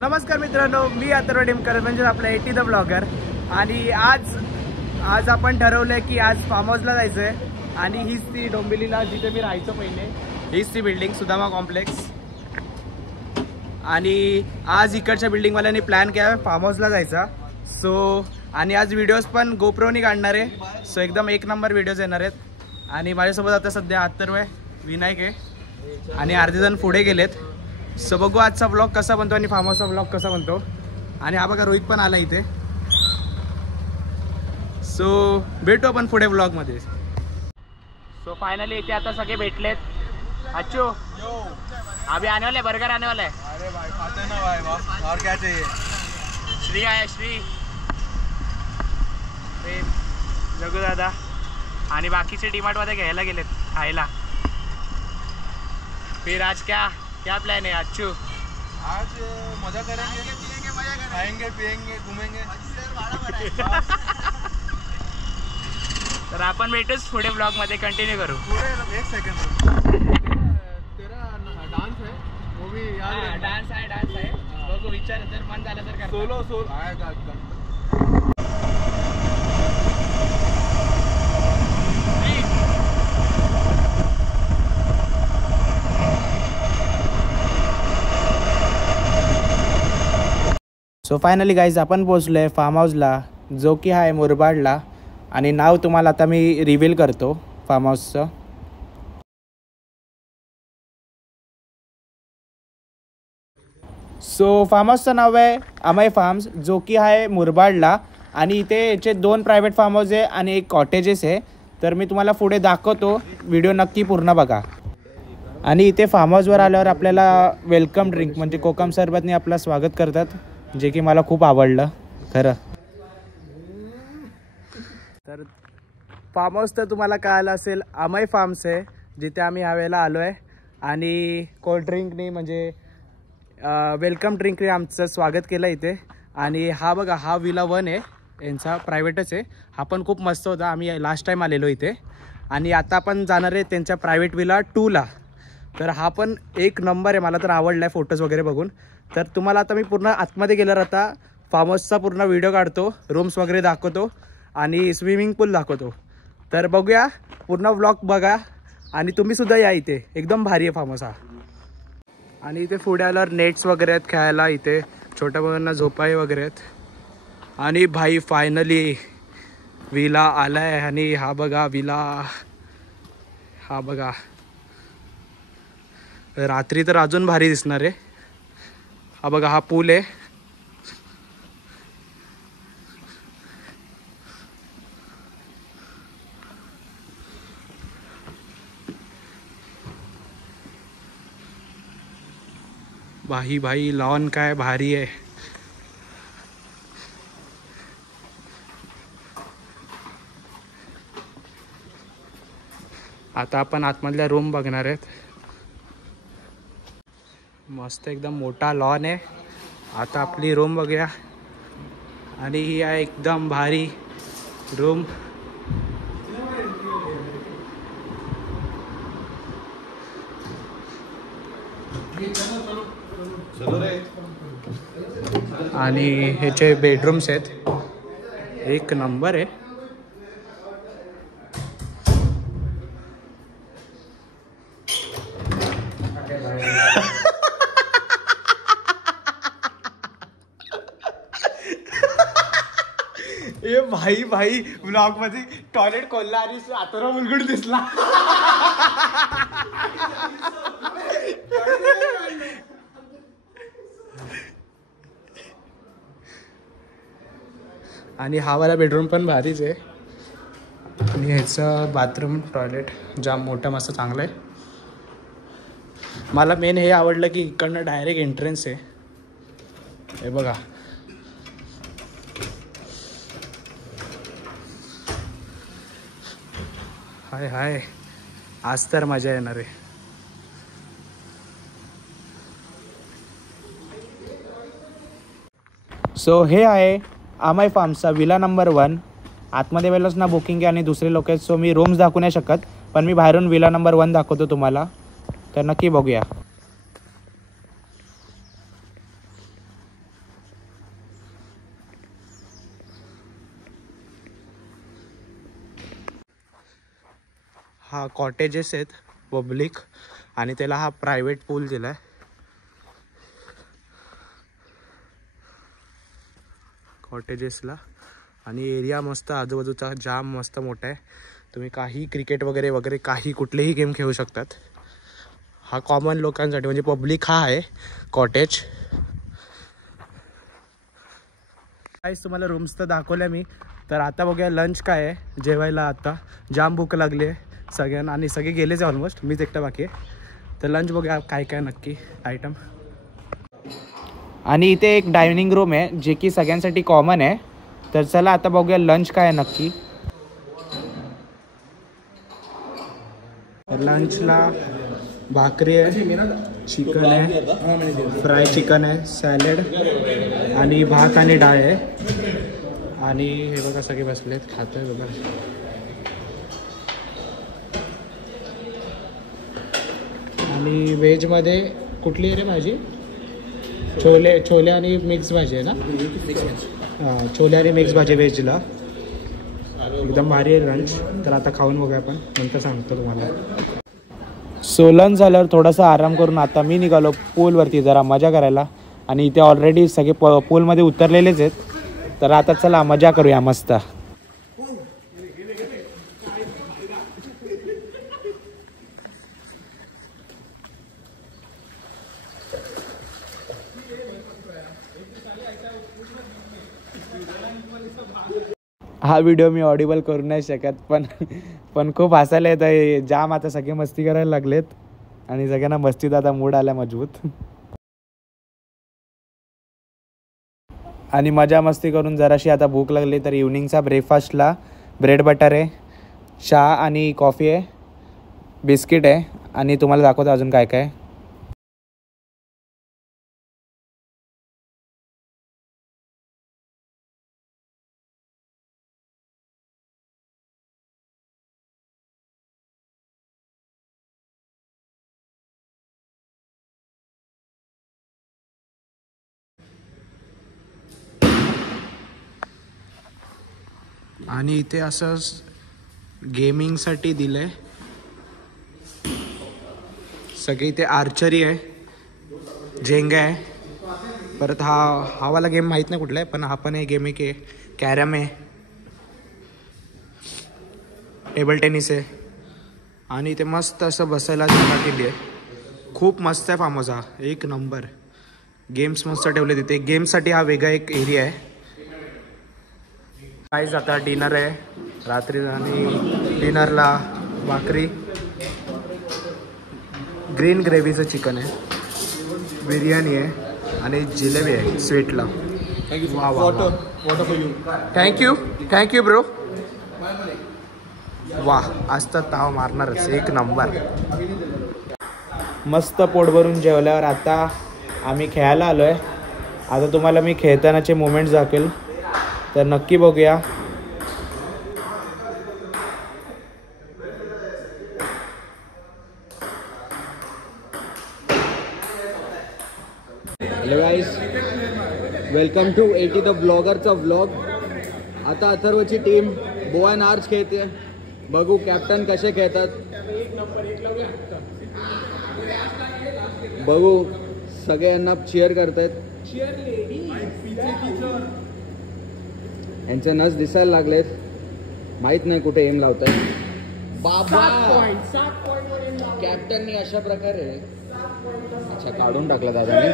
नमस्कार मित्रांनो, मी अथर्व टेमकर म्हणजे आपला एटी द ब्लॉगर. आणि आज आपण ठरवलं की आज फार्म हाऊसला जायचं आहे. आणि हीच ती डोंबिवलीला जिथे मी राहायचो पहिले, हीच ती बिल्डिंग सुदामा कॉम्प्लेक्स. आणि आज इकडच्या बिल्डिंगवाल्यांनी प्लॅन केला फार्म हाऊसला जायचा. आणि आज व्हिडिओज पण गोप्रोनी काढणार आहे. एकदम एक नंबर व्हिडिओज येणार आहेत. आणि माझ्यासोबत आता सध्या अथर्व आहे, विनायक आहे आणि अर्धे जण पुढे गेलेत. बघू आजचा ब्लॉग कसा बनतो आणि फार्म हाऊसचा ब्लॉग कसा बनतो. आणि हा बघा रोहित पण आला इथे. भेटू आपण पुढे ब्लॉगमध्ये. फायनली इथे आता सगळे भेटलेत. अच्छो अभी आने वाले, बर्गर आने वाला है. अरे भाई खाते ना भाई, बस और क्या चाहिए. श्री आहे, श्री जगू दादा आणि बाकीचे डीमार्ट मध्ये घ्यायला गेलेत खायला. फिर आज क्या प्लान है अच्छू. आज मजा करेंगे, खाएंगे पिएंगे घूमेंगे. तर आपण भेटूच पुढे ब्लॉग मध्ये, कंटिन्यू करू. एक सेकंड, तेरा डांस है वो भी याद है. डान्स आहे बघू, विचार जर मन झालं तर कर. सोलो आएगा एकदम. फायनली गाईज आपण पोचलो आहे फार्म हाऊसला, जो की आहे मुरबाडला. आणि नाव तुम्हाला आता मी रिव्हील करतो फार्म हाऊसचं. फार्म हाऊसचं नाव आहे अमय फार्म्स, जो की आहे मुरबाडला. आणि इथे याचे 2 प्रायव्हेट फार्म हाऊस आहे आणि एक कॉटेजेस आहे. तर मी तुम्हाला पुढे दाखवतो, व्हिडिओ नक्की पूर्ण बघा. आणि इथे फार्म हाऊसवर आल्यावर आपल्याला वेलकम ड्रिंक म्हणजे कोकम सरबतने आपलं स्वागत करतात, जे की मला खूप आवडलं खरं. तर फार्म हाऊस तर तुम्हाला कळालं असेल, अमय फार्म्स आहे, जिथे आम्ही ह्यावेळेला आलो आहे. आणि कोल्ड्रिंकने म्हणजे वेलकम ड्रिंकने आमचं स्वागत केलं इथे. आणि हा बघा, हा विला 1 आहे, यांचा प्रायव्हेटच आहे. हा पण खूप मस्त होता, आम्ही लास्ट टाईम आलेलो इथे. आणि आता आपण जाणार आहे त्यांच्या प्रायव्हेट विला 2ला. तर हा पण एक नंबर आहे, मला तर आवडला आहे फोटोज वगैरे बघून. तर तुम्हाला आता मी पूर्ण आतमध्ये गेल्यावर आता फार्म हाऊसचा पूर्ण व्हिडिओ काढतो, रूम्स वगैरे दाखवतो आणि स्विमिंग पूल दाखवतो. तर बघूया, पूर्ण व्लॉग बघा आणि तुम्हीसुद्धा या इथे. एकदम भारी आहे फार्म हाऊस हा. आणि इथे पुढे आल्यावर नेट्स वगैरे आहेत खेळायला, इथे छोट्या मुलांना झोपाई वगैरे आहेत. आणि भाई फायनली विला आला आहे. आणि हा बघा विला, हा बघा रात्री तर अजून भारी दिसणार आहे. हा बघा, हा पूल आहे. भाई लॉन काय भारी आहे. आता आपण आतमधल्या रूम बघणार आहेत. मस्त एकदम मोठा लॉन आहे. आता आपली रूम बघूया. आणि ही आहे एकदम भारी रूम. आणि ह्याचे बेडरूम्स आहेत, एक नंबर आहे. ए भाई ब्लॉग मध्ये टॉयलेट खोलला आणि अथर्व मुलगुड दिसला. आणि हा वाला बेडरूम पण भारीच आहे. आणि ह्याचं बाथरूम टॉयलेट जाम मोठं मस्त चांगलं आहे. मला मेन हे आवडलं की इकडनं डायरेक्ट एंट्रन्स आहे. हे बघा, हाय आज तर मजा येणार आहे. हे आहे अमय फार्म्सचा विला नंबर 1. आतमध्ये वेळेलाच ना बुकिंग आहे आणि दुसरे लोक आहेत. मी रूम्स दाखवू नाही शकत, पण मी बाहेरून विला नंबर 1 दाखवतो तुम्हाला. तर नक्की बघूया. हा कॉटेजेस आहेत पब्लिक आणि त्याला हा प्रायव्हेट पूल दिला आहे कॉटेजेसला. आणि एरिया मस्त आजूबाजूचा जाम मस्त मोठा आहे. तुम्ही काही क्रिकेट वगैरे काही कुठलेही गेम खेळू शकतात. हा कॉमन लोकांसाठी म्हणजे पब्लिक हा आहे कॉटेज. काहीच तुम्हाला रूम्स तर दाखवल्या मी. तर आता बघूया लंच काय आहे जेवायला. आता जाम भूक लागली आहे सगळ्यांना आणि सगळे गेलेच आहे ऑलमोस्ट, मीच एकटा बाकी आहे. तर लंच बघूया काय काय नक्की आयटम. आणि इथे एक डायनिंग रूम आहे जे की सगळ्यांसाठी कॉमन आहे. तर चला आता बघूया लंच काय आहे नक्की. लंचला भाकरी आहे, चिकन आहे, फ्राय चिकन आहे, सॅलड आणि भात आणि डाळ आहे. आणि हे बघा सगळे बसलेत खातोय बघा. आणि व्हेजमध्ये कुठली आहे रे भाजी? छोले आणि मिक्स भाजी आहे ना? हां, छोले आणि मिक्स भाजी व्हेजला. एकदम भारी आहे लंच. तर आता खाऊन बघूया आपण, नंतर सांगतो तुम्हाला. सो लंच झाल्यावर थोडासा आराम करून आता मी निघालो पूलवरती जरा मजा करायला. आणि इथे ऑलरेडी सगळे पूलमध्ये उतरलेलेच आहेत. तर आता चला मजा करूया मस्त. हा व्हिडिओ मी ऑडिबल करू नाही शकत पण खूप हसायला येत आहे जाम. आता सगळे मस्ती करायला लागलेत आणि सगळ्यांना मस्तीत आता मूड आला मजबूत. आणि मजा मस्ती करून जराशी आता भूक लागली. तर इव्हनिंगचा ब्रेकफास्टला ब्रेड बटर आहे, चहा आणि कॉफी आहे, बिस्किट आहे आणि तुम्हाला दाखवतो अजून काय काय. आणि इथे असं गेमिंगसाठी दिलं आहे. सगळे इथे आर्चरी आहे, झेंगा आहे, परत हा वाला गेम माहीत नाही कुठला आहे पण हा पण आहे गेम आहे की कॅरम आहे, टेबल टेनिस आहे. आणि इथे मस्त असं बसायला जागा केली आहे. खूप मस्त आहे फार्म हाऊस हा, एक नंबर. गेम्स मस्त ठेवले तिथे. गेम्ससाठी हा वेगळा एक एरिया आहे. काहीच आता डिनर आहे रात्री. आणि डिनरला भाकरी, ग्रीन ग्रेव्हीचं चिकन आहे, बिर्याणी आहे आणि जिलेबी आहे स्वीटला. वा वा, थँक्यू ब्रो. वा, आज तर ताव मारणारच, एक नंबर. मस्त पोट भरून जेवल्यावर आता आम्ही खेळायला आलो आहे. आता तुम्हाला मी खेळतानाचे मोमेंट्स दाखवेल, तर नक्की बघूया. Hello guys, welcome to 80 the ब्लॉगरचा व्लॉग. आता अथर्वची टीम बोअन आर्च खेळते. बघू कॅप्टन कसे खेळतात. बघू सगळ्यांना चीअर करतायत. यांचे नस दिसायला लागलेत, माहित नाही कुठे एम लावताय. बाबा कॅप्टननी अशा प्रकारे अच्छा काढून टाकला दादाने.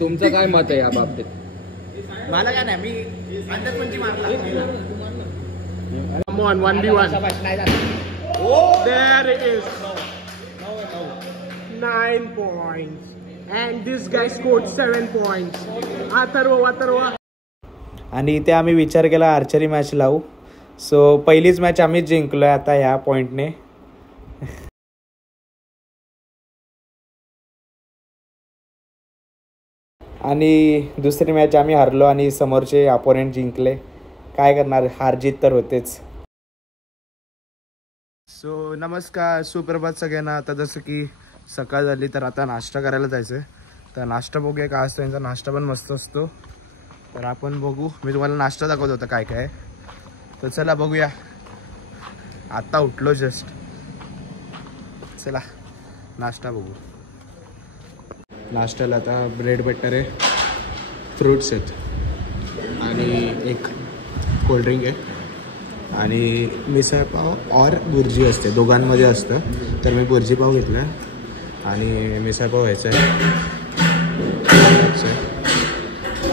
तुमचं काय मत आहे या बाबतीत? मला काय नाही, मी अंदाजपंची मारला. 1v1. There it is. 9 points. And this guy scored 7 points. Atharva. आणि इथे आम्ही विचार केला आर्चरी मॅच लावू. सो पहिलीच मॅच आम्हीच जिंकलो आहे आता ह्या पॉईंटने. आणि दुसरी मॅच आम्ही हरलो आणि समोरचे अपोनेंट जिंकले. काय करणार, हार जीत तर होतेच. सो नमस्कार, सुप्रभात सगळ्यांना. आता जसं की सकाळ झाली तर आता नाश्ता करायला जायचं आहे. तर नाश्ता बघूया काय असतो. यांचा नाश्ता पण मस्त असतो. तर आपण बघू, मी तुम्हाला नाश्ता दाखवत होता काय काय. तर चला बघूया. आता उठलो जस्ट. चला नाश्ता बघू. नाश्त्याला आता ब्रेड बटर आहे, फ्रूट्स आहेत आणि एक कोल्ड्रिंक आहे आणि मिसळ पाव और बुर्जी असते, दोघांमध्ये असतं. तर मी बुर्जी पाव घेतला आहे आणि मिसळ पाव घ्यायचा आहे.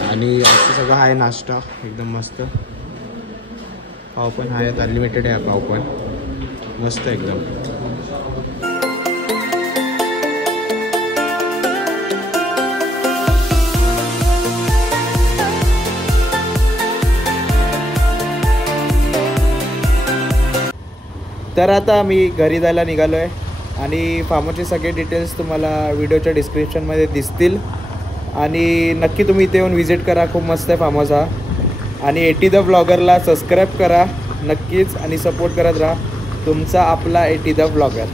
आणि असं सगळं आहे नाश्ता एकदम मस्त. पाव पण आहे, अनलिमिटेड आहे पाव पण मस्त एकदम. तर आता मी घरी जायला निघालो आहे आणि फार्मचे सगळे डिटेल्स तुम्हाला व्हिडिओच्या डिस्क्रिप्शनमध्ये दिसतील आणि नक्की तुम्ही इथे येऊन व्हिजिट करा. खूप मस्त आहे फार्म हाऊस हा. आणि एटी द ब्लॉगरला सबस्क्राईब करा नक्कीच आणि सपोर्ट करत राहा. तुमचा आपला एटी द ब्लॉगर.